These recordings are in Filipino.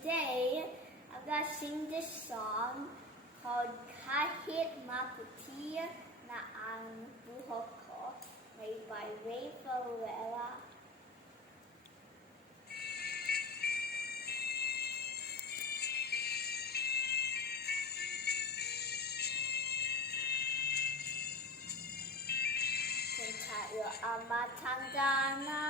today I'm gonna sing this song called Kahit Maputi na Ang Buhok Ko, made by Ray Ferreira. Kung tayo ang matanda na,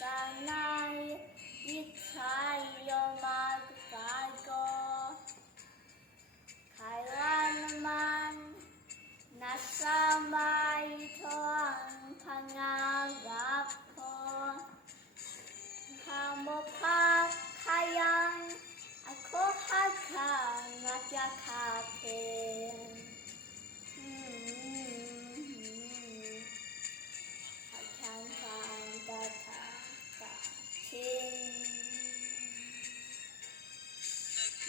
sana'y di tayo magbago. Kailanman nasama ito ang pangarap ko. Kamo pa kayang ako hanggang magyakapin. Hanggang datatin.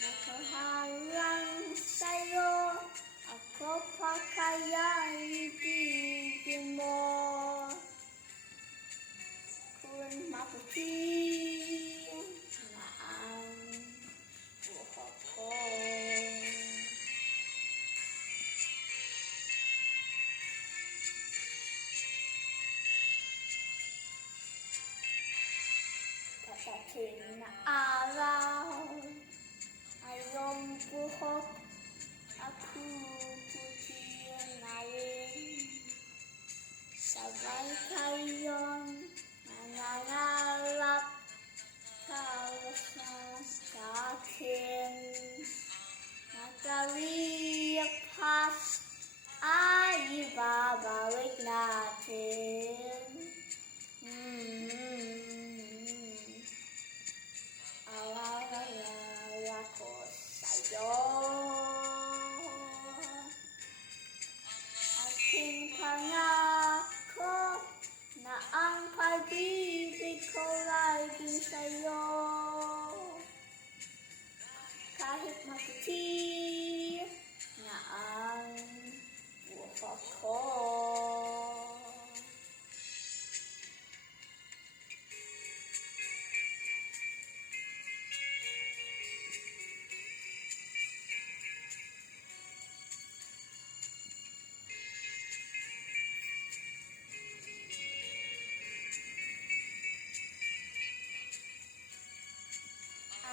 Nakahalang sa'yo, ako pa kaya ibigin mo. Kung maputi na ang buhok ko. Patating na araw, ayong buhok ako puti na rin. Sabay kayong nangangarap kawas sa akin. Nakalipas ay babalik natin. Alala ko sa'yo. Aking pangako na ang pag-ibig ko laging sa'yo. Kahit maputi na ang buhok ko.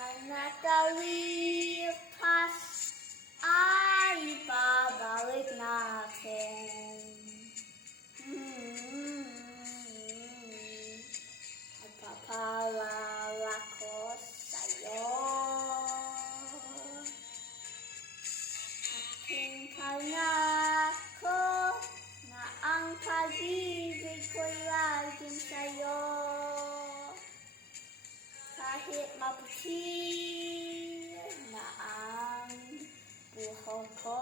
Ang nakalipas ay babalik natin. At papalala ko sa'yo. Aking pangako na ang pag-ibig ko'y laging sa'yo. Kahit maputi na ang buhok ko.